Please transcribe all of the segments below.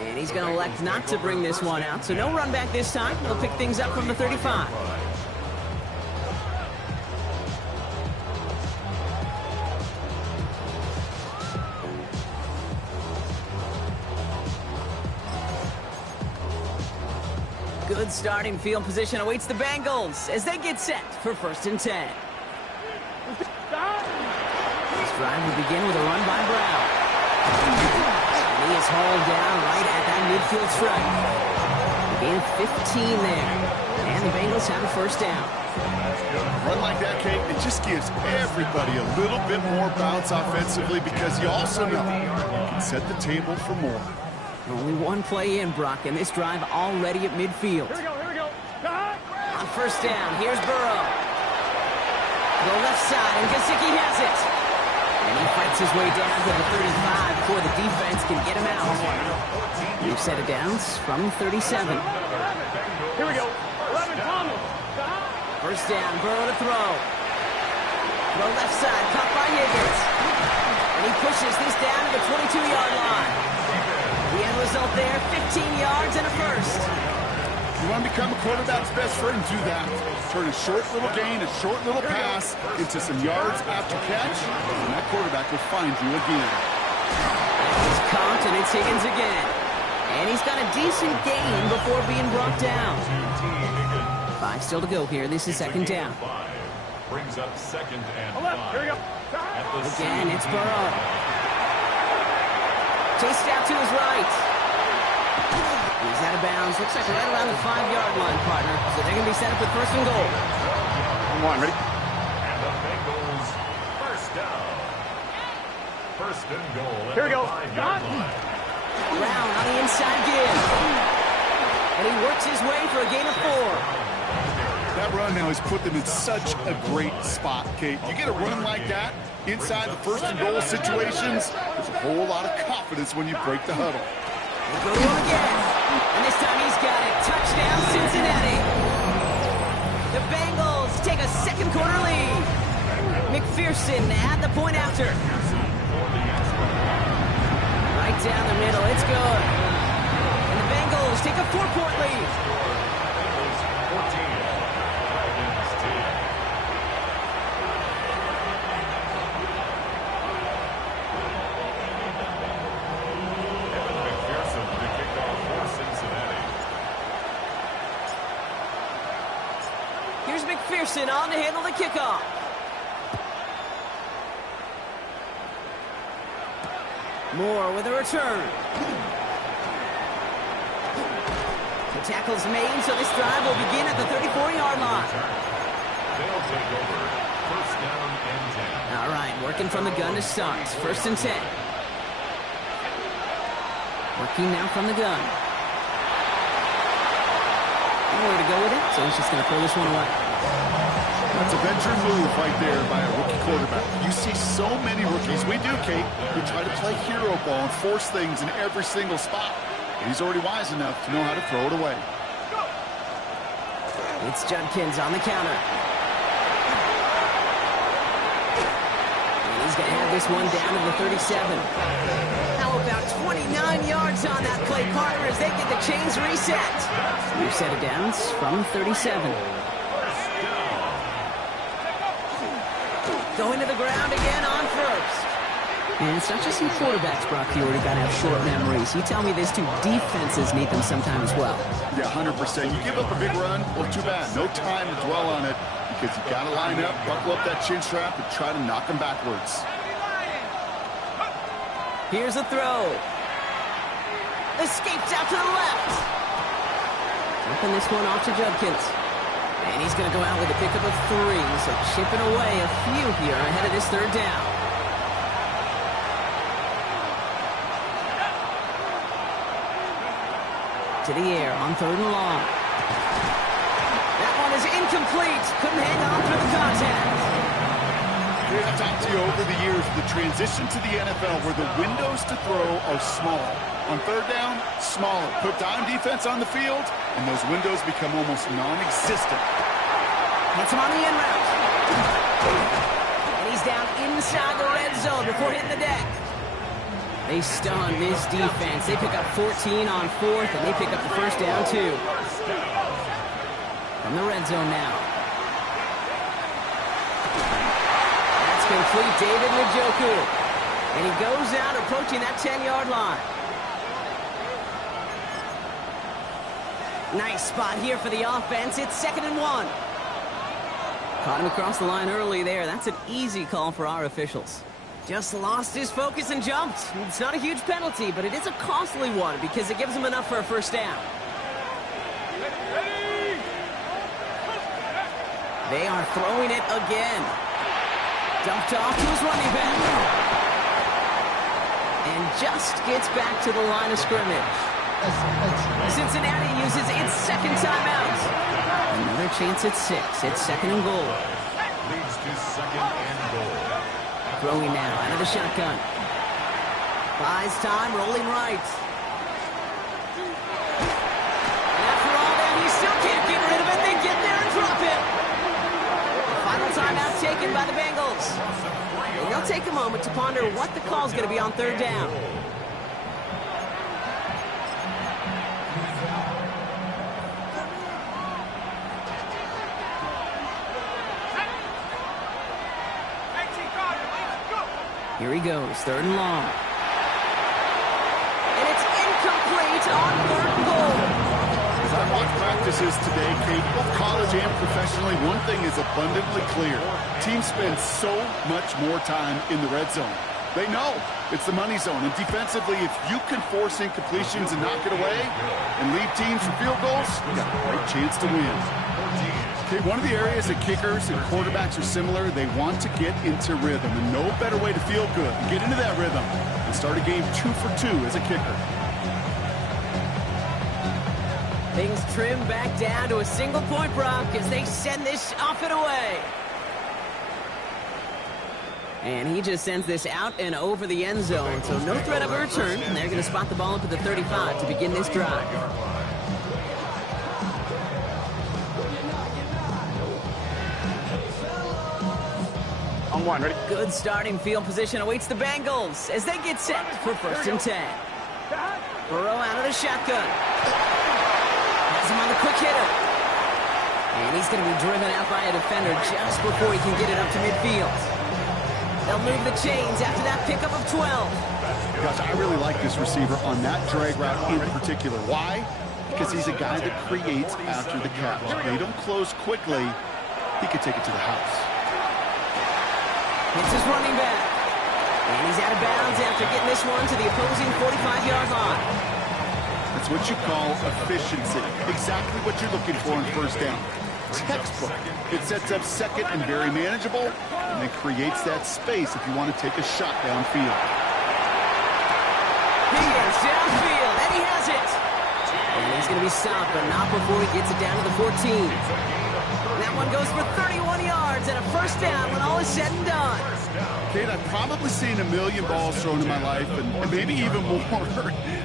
And he's going to elect not to bring this one out, so no run back this time. He'll pick things up from the 35. Good starting field position awaits the Bengals as they get set for 1st and 10. This drive will begin with a run by Brown. And he is hauled down right at that midfield stripe. A gain of 15 there. And the Bengals have a 1st down. Run like that, Kate, it just gives everybody a little bit more bounce offensively because you also know you can set the table for more. Only one play in, Brock, and this drive already at midfield. Here we go. On 1st down, here's Burrow. The left side, and Gesicki has it. And he fights his way down to the 35 before the defense can get him out. New set of downs from 37. Here we go. 11, Thomas. 1st down, Burrow to throw. Throw left side, caught by Higgins. And he pushes this down to the 22-yard line. The end result there, 15 yards and a 1st. You want to become a quarterback's best friend, do that. Turn a short little gain, a short little pass into some yards after catch, and that quarterback will find you again. He's caught, and it's Higgins again. And he's got a decent gain before being brought down. 5 still to go here. This is 2nd down. Brings up 2nd and 5. Here we go. Again, it's Burrow. Chased out to his right. He's out of bounds. Looks like right around the 5-yard line, partner. So they're going to be set up with 1st and goal. Come on, ready? And the Bengals 1st down. 1st and goal. Here we go. 5-yard line. Brown on the inside give. And he works his way for a gain of 4. That run now has put them in such a great spot, Kate. You get a run like that inside the 1st and goal situations, there's a whole lot of confidence when you break the huddle. We'll go to him again. And this time he's got it. Touchdown, Cincinnati. The Bengals take a 2nd quarter lead. McPherson at the point after. Right down the middle. It's good. And the Bengals take a 4-point lead. Here's McPherson on to handle the kickoff. Moore with a return. The tackle's made, so this drive will begin at the 34-yard line. They'll take over 1st down and 10. All right, working from the gun to start. 1st and 10. Working now from the gun. Nowhere to go with it, so he's just going to pull this one away. That's a venture move right there by a rookie quarterback. You see so many rookies, we do, Kate, who try to play hero ball and force things in every single spot. He's already wise enough to know how to throw it away. It's Judkins on the counter. And he's going to have this one down to the 37. How about 29 yards on that play, partner, as they get the chains reset. New set of downs from 37. Going to the ground again on 1st. And it's not just some quarterbacks, Brock. You already got to have short memories. You tell me these 2 defenses need them sometimes as well. Yeah, 100%. You give up a big run, well, too bad. No time to dwell on it because you got to line up, buckle up that chin strap, and try to knock them backwards. Here's a throw. Escapes out to the left. Flipping this one off to Judkins. And he's going to go out with a pickup of 3, so chipping away a few here ahead of this 3rd down. To the air on 3rd and long. That one is incomplete. Couldn't hang on through the contact. I've talked to you over the years, the transition to the NFL where the windows to throw are smaller. On 3rd down, smaller. Put dime defense on the field, and those windows become almost non-existent. Gets him on the in route. And he's down inside the red zone before hitting the deck. They stun this defense. They pick up 14 on fourth, and they pick up the first down, too. From the red zone now. That's complete. David Njoku. And he goes out approaching that 10-yard line. Nice spot here for the offense. It's 2nd and 1. Caught him across the line early there. That's an easy call for our officials. Just lost his focus and jumped. It's not a huge penalty, but it is a costly one because it gives him enough for a first down. They are throwing it again. Dumped off to his running back. And just gets back to the line of scrimmage. Cincinnati uses its second timeout. Another chance at 6. It's 2nd and goal. Leads to 2nd and goal. Throwing now out of the shotgun. Buys time, rolling right. And after all that, he still can't get rid of it. They get there and drop it. The final timeout taken by the Bengals. And they'll take a moment to ponder what the call is going to be on 3rd down. Here he goes, 3rd and long. And it's incomplete on 3rd and goal. As I watch practices today, Kate, both college and professionally, one thing is abundantly clear. Teams spend so much more time in the red zone. They know it's the money zone. And defensively, if you can force incompletions and knock it away and lead teams for field goals, you got a great chance to win. Okay, one of the areas that kickers and quarterbacks are similar, they want to get into rhythm. And no better way to feel good and get into that rhythm and start a game 2 for 2 as a kicker. Things trim back down to a single-point Brock as they send this off and away. And he just sends this out and over the end zone, so no threat of a return. And they're going to spot the ball up at the 35 to begin this drive. On 1, ready? Good starting field position awaits the Bengals as they get set for 1st and 10. Burrow out of the shotgun. Has him on the quick hitter. And he's going to be driven out by a defender just before he can get it up to midfield. They'll move the chains after that pickup of 12. Gosh, I really like this receiver on that drag route in particular. Why? Because he's a guy that creates after the catch. They don't close quickly. He could take it to the house. Hits his running back. And he's out of bounds after getting this one to the opposing 45-yard line. That's what you call efficiency. Exactly what you're looking for in 1st down. Textbook. It sets up 2nd and very manageable, and it creates that space if you want to take a shot downfield. He is downfield, and he has it. And he's going to be stopped, but not before he gets it down to the 14. That one goes for 31 yards and a 1st down when all is said and done. Kate, I've probably seen a million balls thrown in my life, and maybe even more.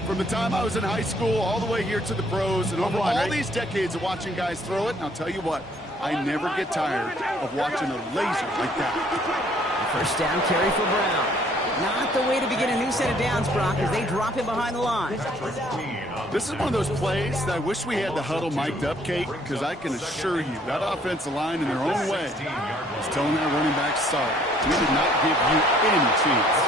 From the time I was in high school all the way here to the pros, and over all these decades of watching guys throw it, and I'll tell you what, I never get tired of watching a laser like that. The 1st down carry for Brown. Not the way to begin a new set of downs, Brock, as they drop him behind the line. This is one of those plays that I wish we had the huddle mic'd up, Kate, because I can assure you that offensive line in their own way is telling that running back, sorry, we did not give you any chance.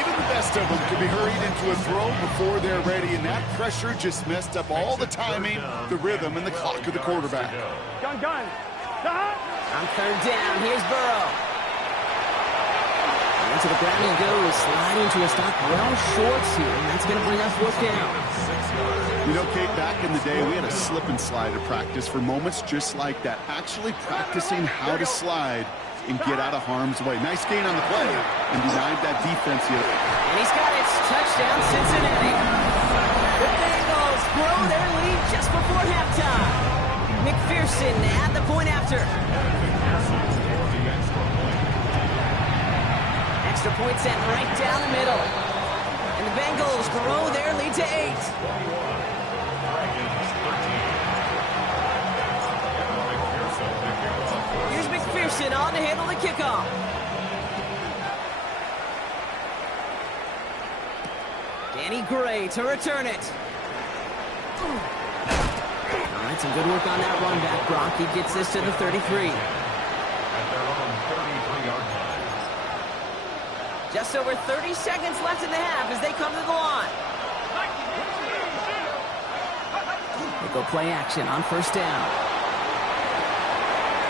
Even the best of them can be hurried into a throw before they're ready, and that pressure just messed up all the timing, the rhythm, and the clock of the quarterback. Gun. On 3rd down, here's Burrow. And to the ground he goes, sliding to a stop well short here, and that's going to bring us 4th down. You know, Kate, back in the day, we had a slip and slide at practice for moments just like that, actually practicing how to slide and get out of harm's way. Nice gain on the play and denied that defense here. And he's got it. Touchdown, Cincinnati. The Bengals grow their lead just before halftime. McPherson at the point after. Extra point sent right down the middle. And the Bengals grow their lead to 8. Here's McPherson on to handle the kickoff. Danny Gray to return it. All right, some good work on that run back, Brock. He gets this to the 33. At their own 33-yard line. Just over 30 seconds left in the half as they come to the line. They go play action on first down.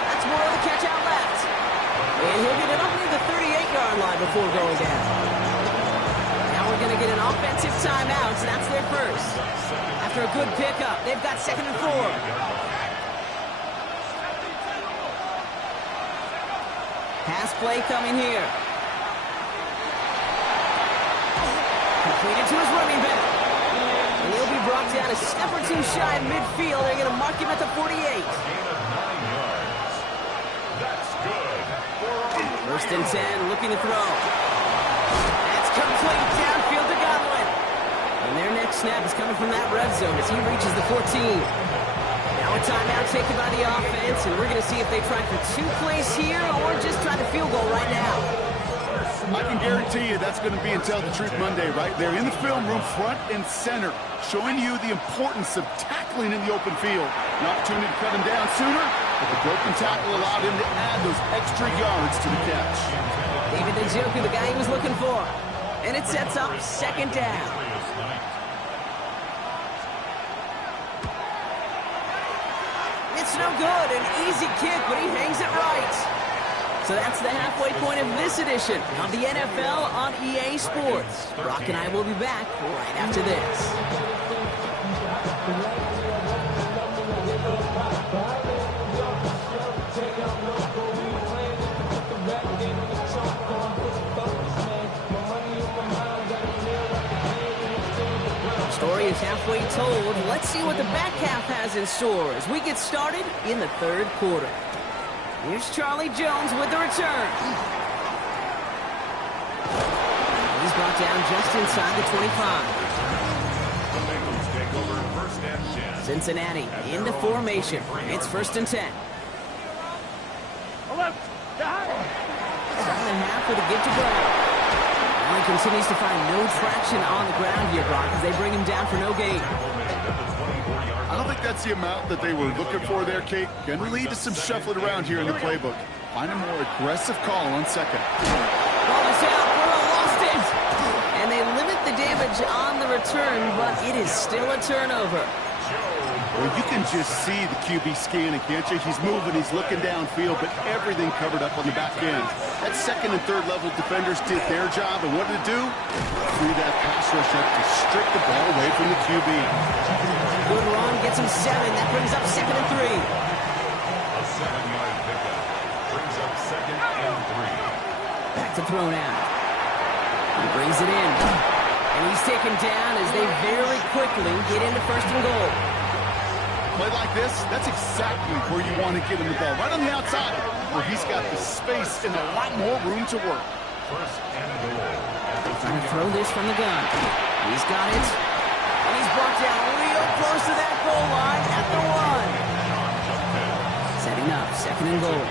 That's more of the catch out left. And he'll get it up near the 38-yard line before going down. Now we're going to get an offensive timeout, so that's their first. After a good pickup, they've got 2nd and 4. Pass play coming here. Completed to his running back. And he'll be brought down a step or two shy of midfield. They're going to mark him at the 48. Gain of 9 yards. That's good. First and 10, looking to throw. That's complete downfield to Godwin. And their next snap is coming from that red zone as he reaches the 14. Now a timeout taken by the offense, and we're going to see if they try for 2 plays here or just try the field goal right now. I can guarantee you that's going to be in Tell the Truth Monday right there in the film room, front and center, showing you the importance of tackling in the open field. An opportunity to cut him down sooner, but the broken tackle allowed him to add those extra yards to the catch. David Njoku, the guy he was looking for. And it sets up 2nd down. It's no good, an easy kick, but he hangs it right. So that's the halfway point of this edition of the NFL on EA Sports. Brock and I will be back right after this. Story is halfway told. Let's see what the back half has in store as we get started in the 3rd quarter. Here's Charlie Jones with the return. He's brought down just inside the 25. The Bengals take over 1st and 10. Cincinnati in the formation. It's 1st and 10. Starting the half with a give to Brown. Allen continues to find no traction on the ground here, Brock, as they bring him down for no gain. I don't think that's the amount that they were looking for there, Kate. Going to lead to some shuffling around here in the playbook. Find a more aggressive call on 2nd. Ball is out. Burrow lost it. And they limit the damage on the return, but it is still a turnover. Well, you can just see the QB scanning, can't you? He's moving, he's looking downfield, but everything covered up on the back end. That 2nd and 3rd level defenders did their job, and what did it do? Threw that pass rush up to strip the ball away from the QB. Good run, gets him 7. That brings up 2nd and 3. A 7-yard pickup brings up 2nd and 3. Back to throw now. He brings it in. And he's taken down as they very quickly get into 1st and goal. Play like this, that's exactly where you want to get him the ball. Right on the outside, where he's got the space and a lot more room to work. 1st and goal. Trying to throw this from the gun. He's got it. And he's brought down real close to that goal line at the 1. Setting up 2nd and goal.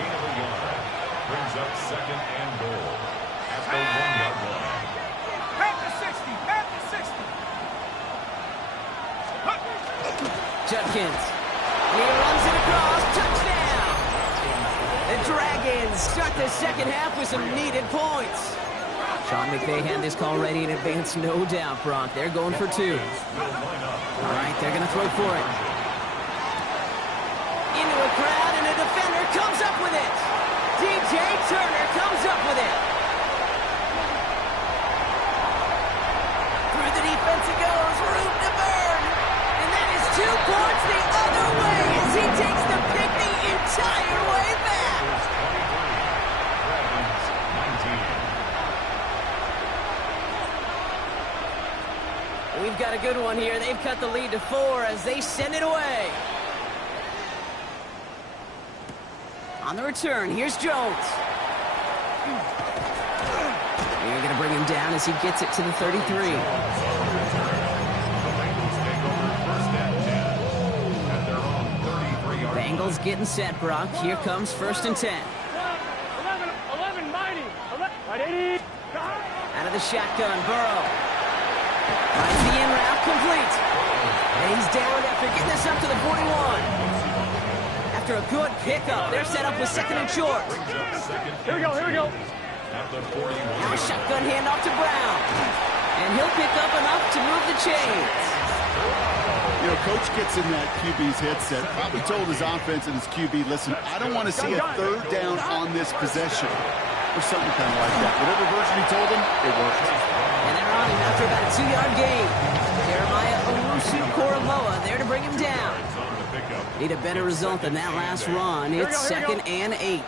Brings up 2nd and goal. At the 1-yard line. Back to 60. Back to 60. Judkins. And he runs it across. Touchdown. The Dragons start the 2nd half with some needed points. Sean McVay had this call ready in advance, no doubt, Brock. They're going for 2. All right, they're going to throw for it. Into a crowd, and a defender comes up with it. DJ Turner comes up with it. Through the defense it goes, root to burn. And that is 2 points the other way as he takes the pick the entire way back. We've got a good one here. They've cut the lead to 4 as they send it away. On the return, here's Jones. They're going to bring him down as he gets it to the 33. Bengals getting set, Brock. Here comes 1st and 10. 11, mighty. Right, 80. Out of the shotgun, Burrow. Right complete. And he's down after getting this up to the 41. After a good pickup, they're set up with second and short. Here we go, here we go. At the 41. Now a shotgun handoff to Brown. And he'll pick up enough to move the chains. You know, Coach gets in that QB's headset, probably told his offense and his QB, listen, I don't want to see a third down on this possession. Or something kind of like that. Whatever version he told him, it worked. And they're on him after about a 2-yard gain. Jeremiah Owusu-Koramoah there to bring him down. Need a better result than that last run. It's 2nd and 8.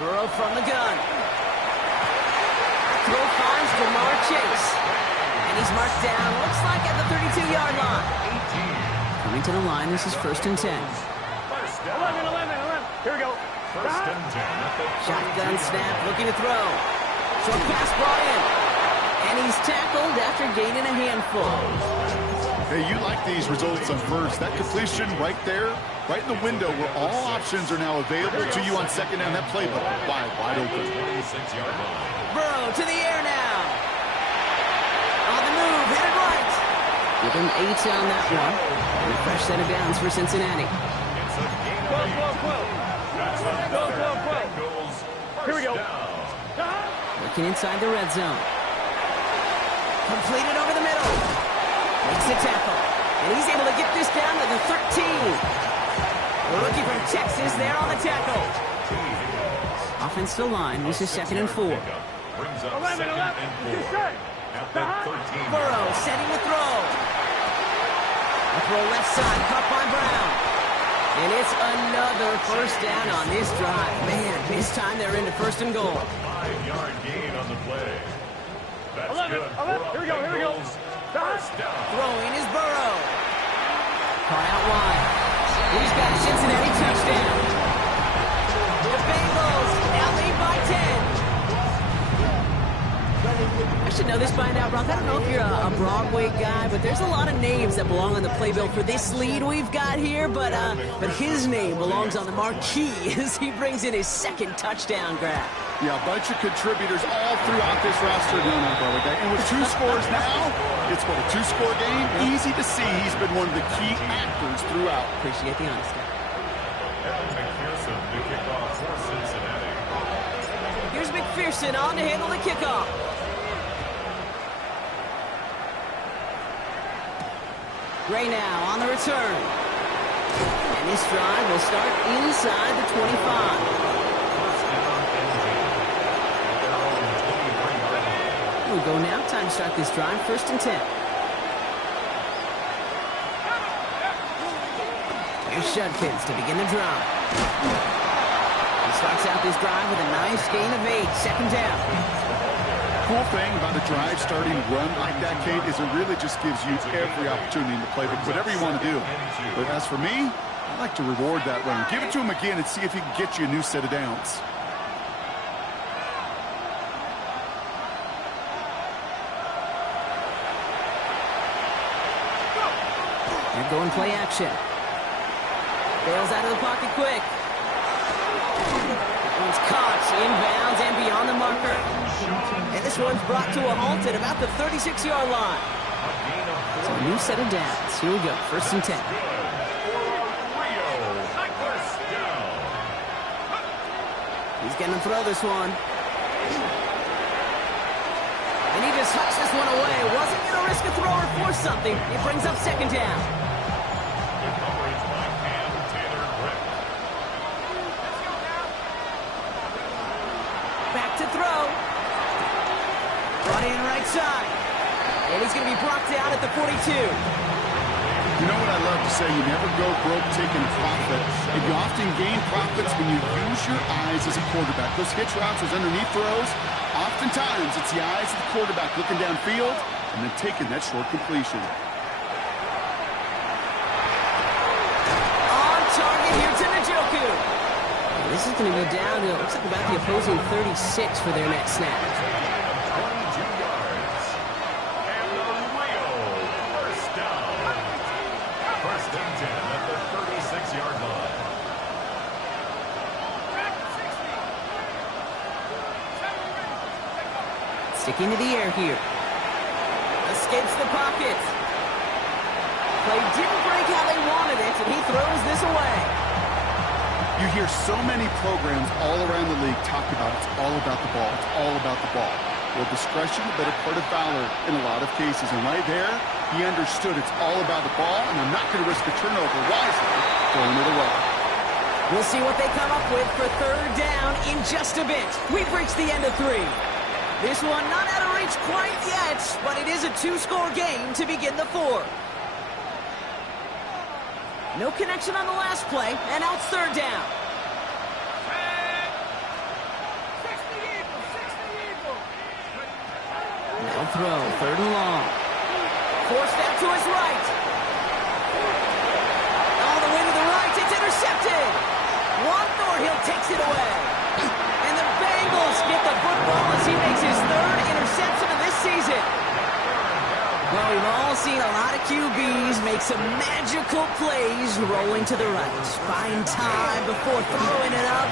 Burrow from the gun. Throw finds Jamar Chase. And he's marked down, looks like at the 32-yard line. Coming to the line, this is 1st and 10. 11, 11. Here we go. First and 10. Shotgun snap, looking to throw. Short pass brought in. And he's tackled after gaining a handful. Hey, you like these results on first. That completion right there, right in the window where all options are now available to you on second down. That playbook wide open. 26-yard line. Burrow to the air now. On the move, hit it right. Give him 8 on that one. And a fresh set of downs for Cincinnati. It's a gain of 12, 8. 12, 12. That's the Go, go, go. Bengals. Here we go. First down. Looking inside the red zone. Completed over the middle. Makes the tackle. And he's able to get this down to the 13. The rookie from Texas there on the tackle. Offensive line. This is 2nd and 4. Brings up 11, 2nd 11. and 4. Get set. At the 13. Burrow setting the throw. A throw left side, caught by Brown. And it's another first down on this drive. Man, this time they're into 1st and goal. 5-yard gain on the play. That's 11, good. 11. Here we go, here we go. First down. Throwing is Burrow. Caught out wide. He's got a Cincinnati touchdown. The Bengals now lead by 10. I should know this by now, Brock. I don't know if you're a Broadway guy, but there's a lot of names that belong on the playbill for this lead we've got here. But his name belongs on the marquee as he brings in his 2nd touchdown grab. Yeah, a bunch of contributors all throughout this roster. And with 2 scores now, it's what, a 2-score game? Easy to see he's been one of the key actors throughout. Appreciate the honesty. Evan McPherson to kick off for Cincinnati. Here's McPherson on to handle the kickoff. Gray now on the return. And this drive will start inside the 25. We go now. Time to start this drive. 1st and 10. Here's Judkins to begin the drive. He starts out this drive with a nice gain of 8. 2nd down. Cool thing about a drive starting run like that, Kate, is it really just gives you every opportunity in the playbook, whatever you want to do. But as for me, I like to reward that run. Give it to him again and see if he can get you a new set of downs. And going play action. Bails out of the pocket quick. That one's caught inbounds and beyond the marker. And this one's brought to a halt at about the 36-yard line. So a new set of downs. Here we go. 1st and 10. He's going to throw this one. And he just hucks this one away. Wasn't going to risk a throw or force something. It brings up 2nd down. Back to throw. Brought in right side. And he's going to be blocked out at the 42. You know what I love to say? You never go broke taking a profit. And you often gain profits when you use your eyes as a quarterback. Those hitch routes, those underneath throws, oftentimes it's the eyes of the quarterback looking downfield and then taking that short completion. On target here to Njoku. This is going to be down to, it looks like about the opposing 36 for their next snap. 22 yards. And the Rio first down. 1st and 10 at the 36-yard line. Sticking to the air here. A escapes the pocket. Play didn't break how they wanted it, and he throws this away. You hear so many programs all around the league talk about it's all about the ball. It's all about the ball. Well, discretion, the better part of valor in a lot of cases. And right there, he understood it's all about the ball, and I'm not going to risk a turnover wisely throwing it away. We'll see what they come up with for third down in just a bit. We've reached the end of 3. This one not out of reach quite yet, but it is a 2-score game to begin the 4th. No connection on the last play, and out third down. Now throw, third and long. Forced out to his right. All the way to the right, it's intercepted. Juan Thornhill takes it away. And the Bengals get the football as he makes his 3rd interception of this season. Well, we've all seen a lot of QBs make some magical plays rolling to the right. Find time before throwing it up.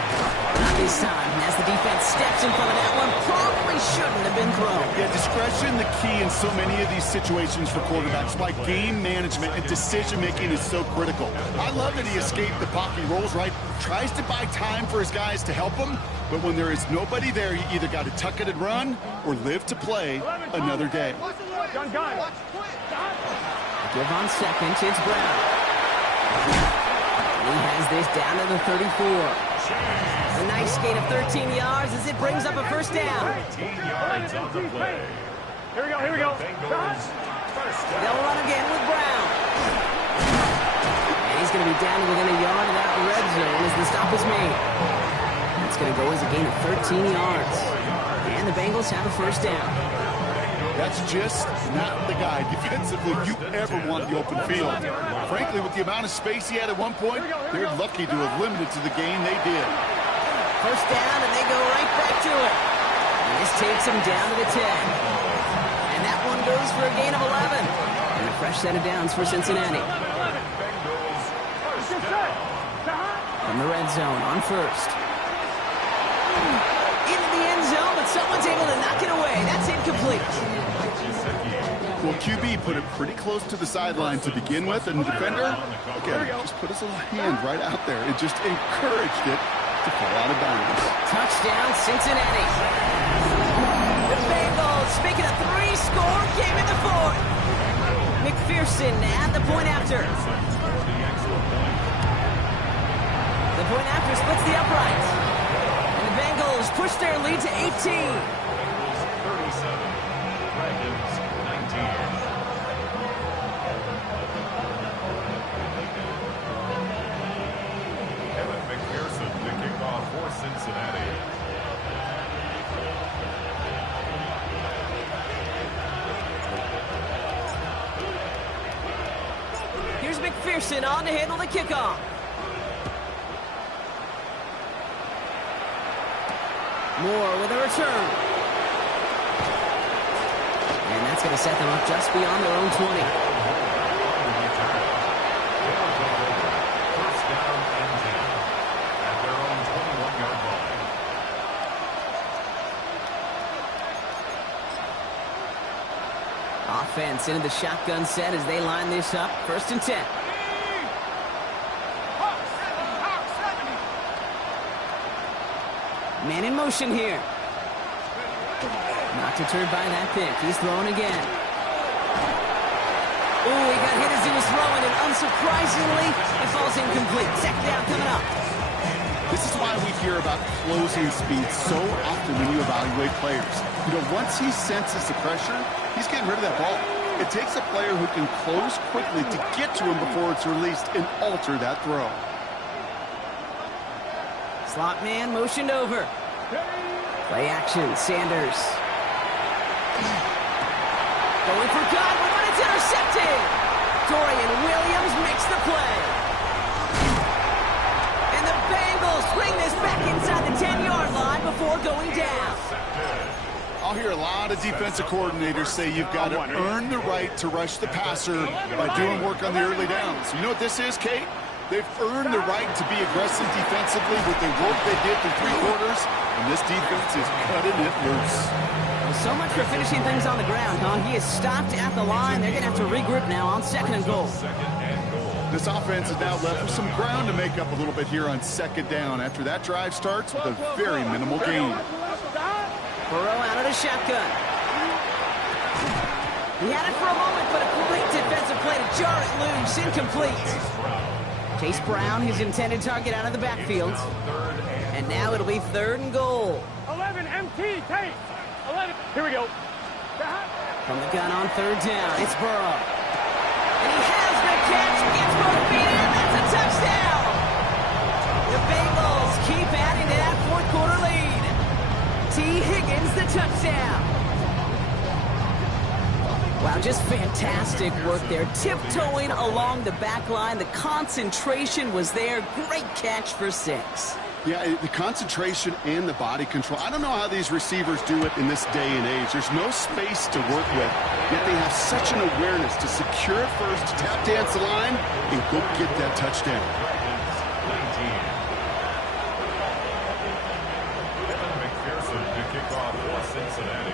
Not this time, as the defense steps in front of that one. Probably shouldn't have been thrown. Yeah, discretion, the key in so many of these situations for quarterbacks. Why game management and decision-making is so critical. I love that he escaped the pocket, rolls right, tries to buy time for his guys to help him, but when there is nobody there, you either got to tuck it and run or live to play another day. Gun. Give on second, it's Brown. He has this down to the 34. A nice gain of 13 yards as it brings up a first down. 18 yards on the play. Here we go. Bengals, first down. They'll run again with Brown. And he's going to be down within a yard of that red zone as the stop is made. That's going to go as a gain of 13 yards. And the Bengals have a first down. That's just not the guy defensively you ever want the open field. Frankly, with the amount of space he had at one point, they're lucky to have limited to the gain they did. First down, and they go right back to it. And this takes them down to the 10. And that one goes for a gain of 11. And a fresh set of downs for Cincinnati. Bengals, first down. From the red zone on first. Into the end zone, but someone's able to knock it away. That's incomplete. Well, QB put it pretty close to the sideline to begin with, and the defender, again, just put his little hand right out there. It just encouraged it to fall out of bounds. Touchdown, Cincinnati. The Bengals making a 3-score game in the 4th. McPherson at the point after. The point after splits the upright. And the Bengals push their lead to 18. 37, Dragons 19. Evan McPherson, the kickoff for Cincinnati. Here's McPherson on to handle the kickoff. Moore with a return. And that's going to set them up just beyond their own 20. First down and 10 at their own 21-yard line. Offense into the shotgun set as they line this up. First and 10. Man in motion here. Not deterred by that pick. He's throwing again. Oh, he got hit as he was throwing, and unsurprisingly, it falls incomplete. Second down coming up. This is why we hear about closing speed so often when you evaluate players. You know, once he senses the pressure, he's getting rid of that ball. It takes a player who can close quickly to get to him before it's released and alter that throw. Slot man motioned over. Play action, Sanders. Going for Godwin, but it's intercepted. Dorian Williams makes the play. And the Bengals swing this back inside the 10-yard line before going down. I'll hear a lot of defensive coordinators say you've got to earn the right to rush the passer by doing work on the early downs. You know what this is, Kate? They've earned the right to be aggressive defensively with the work they did through 3 quarters, and this defense is cutting it loose. Well, so much for finishing things on the ground, huh? He is stopped at the line. They're going to have to regroup now on 2nd and goal. This offense is now left with some ground to make up a little bit here on 2nd down after that drive starts with a very minimal gain. Burrow out of the shotgun. He had it for a moment, but a great defensive play to jar it loose. Incomplete. Chase Brown, his intended target, out of the backfield. And now it'll be 3rd and goal. 11 MT, take. 11. Here we go. From the gun on 3rd down, it's Burrow. And he has the catch, gets both feet in, that's a touchdown! The Bengals keep adding to that 4th quarter lead. T. Higgins, the touchdown. Wow, just fantastic work there. Tiptoeing along the back line. The concentration was there. Great catch for 6. Yeah, the concentration and the body control. I don't know how these receivers do it in this day and age. There's no space to work with, yet they have such an awareness to secure it first, to tap dance the line, and go get that touchdown. McPherson to kick off for Cincinnati.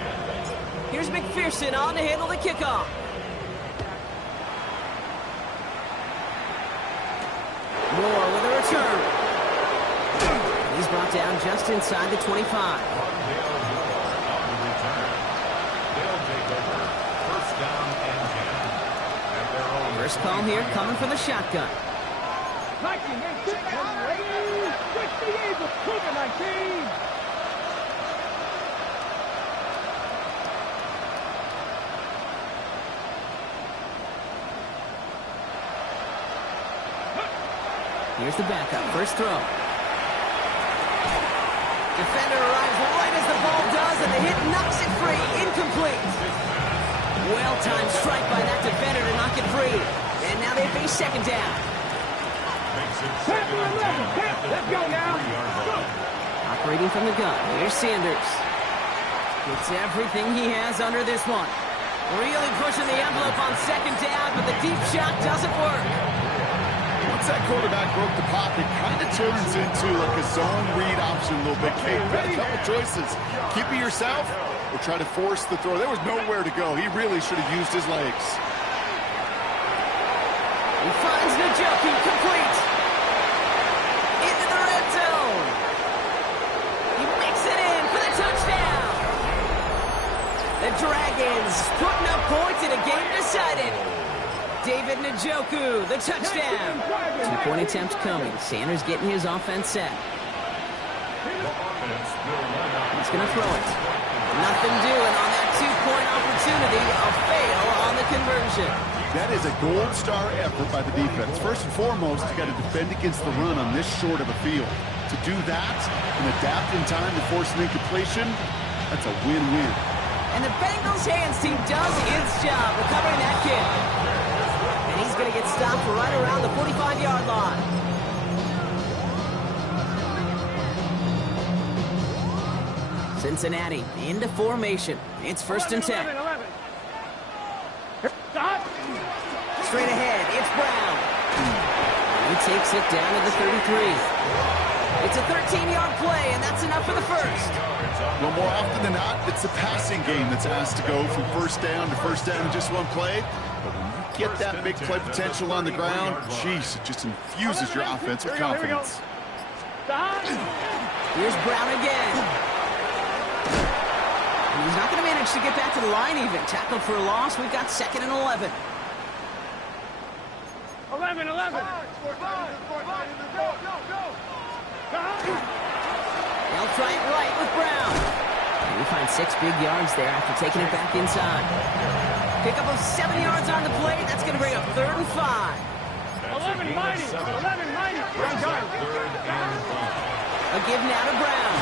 Here's McPherson on to handle the kickoff. Moore with a return. He's brought down just inside the 25. First call here coming from the shotgun. 19, 58 with Cougar 19. Here's the backup. First throw. Defender arrives right as the ball does, and the hit knocks it free. Incomplete. Well-timed strike by that defender to knock it free. And now they face 2nd down. Let's go now. Operating from the gun. Here's Sanders. Gets everything he has under this one. Really pushing the envelope on 2nd down, but the deep shot doesn't work. Once that quarterback broke the pocket, kind of turns into like a zone read option a little bit. Kate, you've got a couple choices. Keep it yourself or try to force the throw. There was nowhere to go. He really should have used his legs. He finds Njoku, complete. Into the red zone. He makes it in for the touchdown. The Dragons putting up points in a game decided. David Njoku, the touchdown. 2-point attempt coming. Sanders getting his offense set. He's going to throw it. Nothing doing on that 2-point opportunity. A fail on the conversion. That is a gold star effort by the defense. First and foremost, you got to defend against the run on this short of a field. To do that and adapt in time to force an incompletion, that's a win-win. And the Bengals hands team does its job recovering that kick. And he's going to get stopped right around the 45-yard line. Cincinnati into formation. It's 1st and 10. 11. Straight ahead, it's Brown. He takes it down to the 33. It's a 13-yard play, and that's enough for the first. Well, more often than not, it's the passing game that's asked to go from 1st down to 1st down in just one play. But when you get that big play potential on the ground, jeez, it just infuses your offense with confidence. Here's Brown again. He's not going to manage to get back to the line even. Tackled for a loss. We've got 2nd and 11. 11. They'll try it right with Brown. And he finds 6 big yards there after taking it back inside. Pickup of 7 yards on the play. That's going to bring up 3rd and 5. 11 mighty. 11 mighty. A give now to Brown.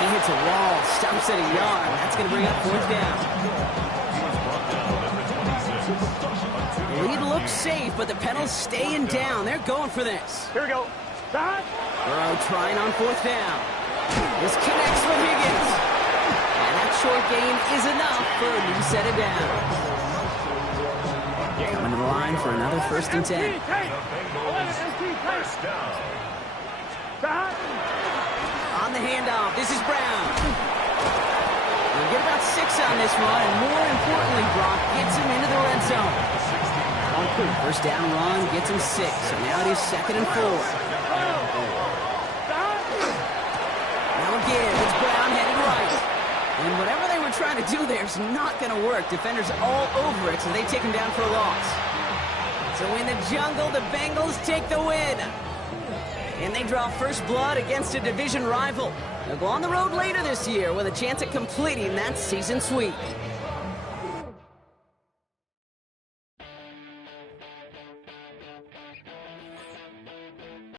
He hits a wall, stops at a yard. That's going to bring up 4th down. Lead looks safe, but the pedals staying down. They're going for this. Here we go. Burrow trying on 4th down. This connects with Higgins. And that short gain is enough for a new set of downs. Coming to the line for another 1st and 10. The Bengals, first down. On the handoff, this is Brown. He'll get about 6 on this one, and more importantly, Brock gets him into the red zone. 1st down run gets him 6, so now it is 2nd and 4. Now again, it's Brown headed right. And whatever they were trying to do there is not going to work. Defenders all over it, so they take him down for a loss. So in the jungle, the Bengals take the win. And they draw first blood against a division rival. They'll go on the road later this year with a chance at completing that season sweep.